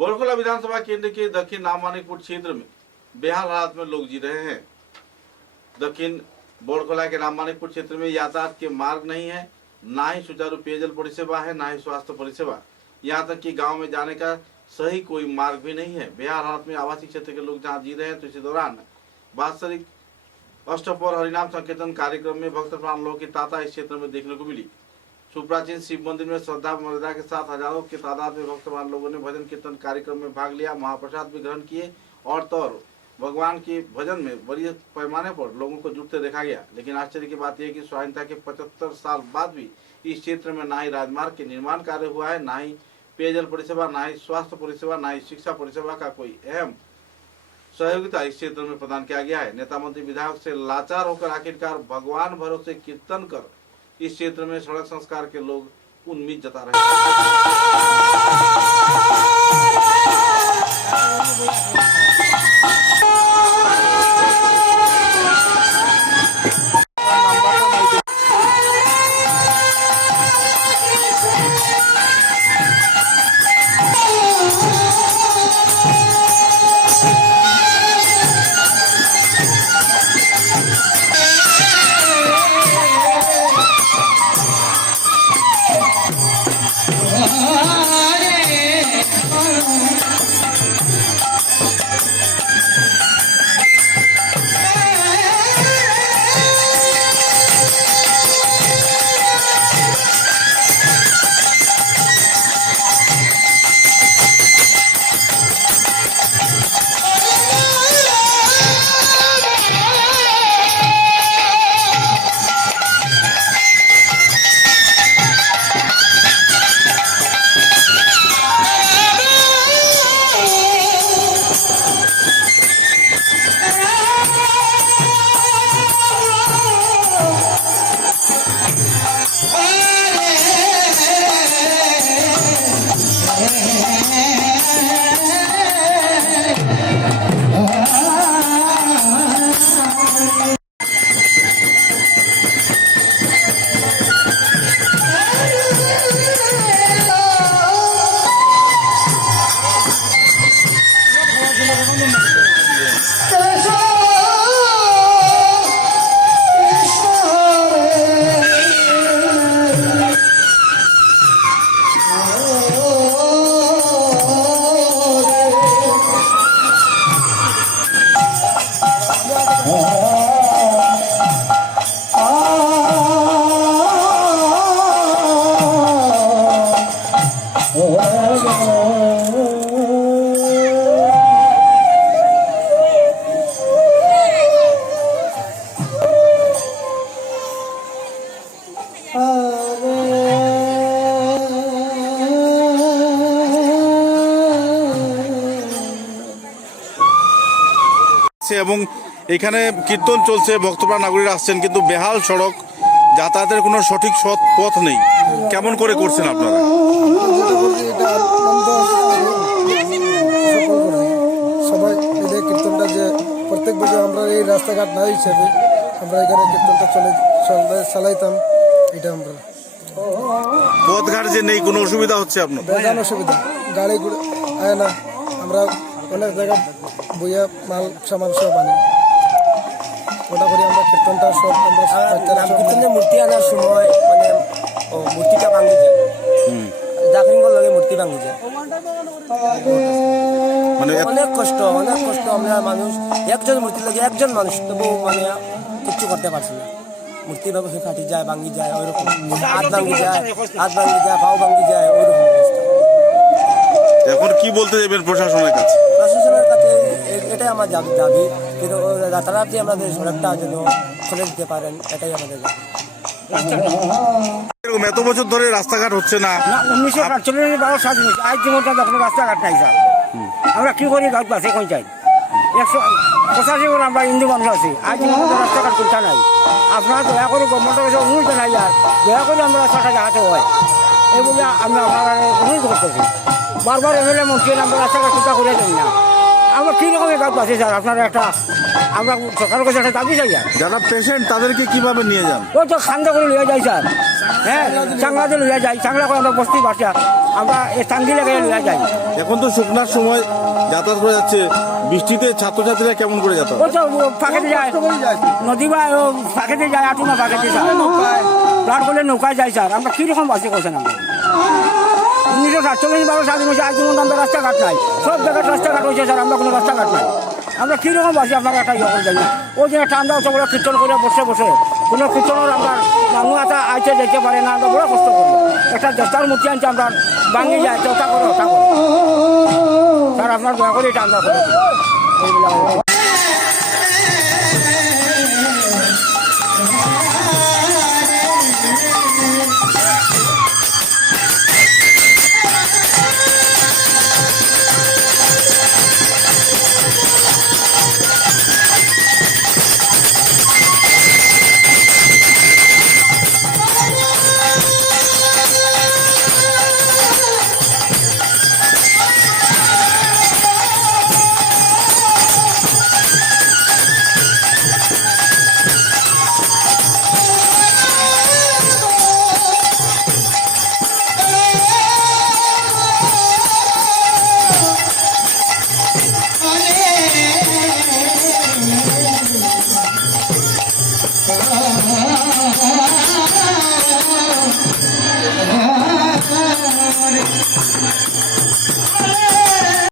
बोरकोला विधानसभा केंद्र के दक्षिण नाममानिकपुर क्षेत्र में बेहाल हालात में लोग जी रहे हैं। दक्षिण बोरकोला के नाममानिकपुर क्षेत्र में यातायात के मार्ग नहीं है, ना ही सुचारू पेयजल परिसेवा है, ना ही स्वास्थ्य परिसेवा। यहाँ तक कि गांव में जाने का सही कोई मार्ग भी नहीं है। बेहाल हालत में आवासीय क्षेत्र के लोग जहाँ जी रहे हैं, तो इसी दौरान वास्तविक अष्टप्रहर हरिनाम संकीर्तन कार्यक्रम में भक्त प्राण लोगों की तांता इस क्षेत्र में देखने को मिली। सुप्राचीन शिव मंदिर में श्रद्धा मर्यादा के साथ हजारों की तादाद में भक्तवान लोगों ने भजन कीर्तन कार्यक्रम में भाग लिया, महाप्रसाद भी ग्रहण किए और तो भगवान के भजन में बड़ी पैमाने पर लोगों को जुटते देखा गया। लेकिन आश्चर्य की बात यह कि स्वाधीनता के 75 साल बाद भी इस क्षेत्र में ना ही राजमार्ग के निर्माण कार्य हुआ है, ना ही पेयजल परिसेवा, ना ही स्वास्थ्य परिसेवा, ना ही शिक्षा परिसेवा का कोई अहम सहयोगिता इस क्षेत्र में प्रदान किया गया है। नेता मंत्री विधायक से लाचार होकर आखिरकार भगवान भरोसे कीर्तन कर इस क्षेत्र में सड़क संस्कार के लोग उम्मीद जता रहे हैं। এবং এখানে কীর্তন চলছে, ভক্তপ্রাণ নাগরিকরা আসছেন, কিন্তু বেহাল সড়ক, যাতায়াতের কোনো সঠিক পথ নেই। কেমন করে করছেন আপনারা? সবাই মিলে কীর্তনটা যে প্রত্যেক বছর আমরা এই রাস্তাঘাট নাই হিসেবে আমরা এখানে কীর্তনটা চালাইতাম, এটা আমরা পথঘাট যে নেই, কোনো অসুবিধা হচ্ছে আপনার? বেজান অসুবিধা, গাড়ি আয় না, আমরা অনেক জায়গায় বইয়া মাল সামান সব আনি, ওটা করে আমরা কীর্তনটা সব আমরা কীর্তনের মূর্তি আনার সময় মানে মূর্তিটা ভাঙি যায়, জাকরিঙ্গর লগে মূর্তি ভাঙি যায়, মানে অনেক কষ্ট আমরা মানুষ একজন মূর্তি লাগে একজন মানুষ তবু মানে কিচ্ছু করতে পারছি না। মূর্তি ভাবে ফাটি যায়, ভাঙি যায়, ওইরকম হাত ভাঙি যায়, পাও ভাঙি যায়, ওইরকম অবস্থা। এখন কি বলতে যাবেন প্রশাসনের কাছে? প্রশাসনের কাছে এটাই আমার দাবি, কিন্তু রাতারাতি আমাদের সড়কটা যেন খুলে দিতে পারেন, এটাই আমাদের দাবি। এত বছর ধরে রাস্তাঘাট হচ্ছে না? 1948 স্বাধীন হয়েছে, আজ জীবনটা কোনো রাস্তাঘাট নাই স্যার। আমরা কি করি গাছ বাসে কোন চাই, 185 করে আমরা হিন্দু মানুষ আছি, আজ জীবনটা রাস্তাঘাট কোনটা নাই। আপনারা দয়া করে গভর্নমেন্টের কাছে অনুরোধ জানাই, আর দয়া করে আমরা রাস্তাটা দেখাতে হয়, এই বলে আমরা আপনারা অনুরোধ করতেছি। বারবার এমএলএ মন্ত্রী আমরা রাস্তাঘাট কোনটা করে দেন না, আমরা কি রকমের গাছ বাসি স্যার। আপনারা একটা আমরা সরকারের কাছে একটা দাবি চাই। যারা পেশেন্ট তাদেরকে কিভাবে নিয়ে যান? ওই তো খান্দা করে লিয়ে যাই স্যার, হ্যাঁ চাংলাতে লিয়ে যাই, চাংলা করে আমরা বস্তি বাসা আমরা এই টাঙ্গি লাগাই লিয়ে যাই। এখন তো শুকনার সময় যাতায়াত করা যাচ্ছে, বৃষ্টিতে ছাত্রছাত্রীরা কেমন করে যাতায়াত? ওই তো ফাঁকেতে যায়, নদী বা ফাঁকেতে যায়, আটু না ফাঁকেতে যায়, তার ফলে নৌকায় যায় স্যার। আমরা কীরকম বাসে করছেন আমরা 1947 12 স্বাধীন হয়েছে, আজ যেমন আমরা রাস্তাঘাট নাই, সব জায়গায় রাস্তাঘাট হয়েছে স্যার, আমরা কোনো রাস্তাঘাট নাই। আমরা কীরকম বাসি আপনারা একটা ইয়ে করে যাই না। ওই যে ঠান্ডা হচ্ছে বড় কীর্তন করে বসে বসে, কোনো কীর্তনের আমরা মানুষ আতা আইতে যেতে পারে না, আমরা বড় কষ্ট করি। একটা দশটার মূর্তি আনছে আমরা ভাঙে যায়, তো ওটা করো ওটা করো স্যার, আপনার দয়া করে এটা আমরা করে দিই। এইগুলো Ah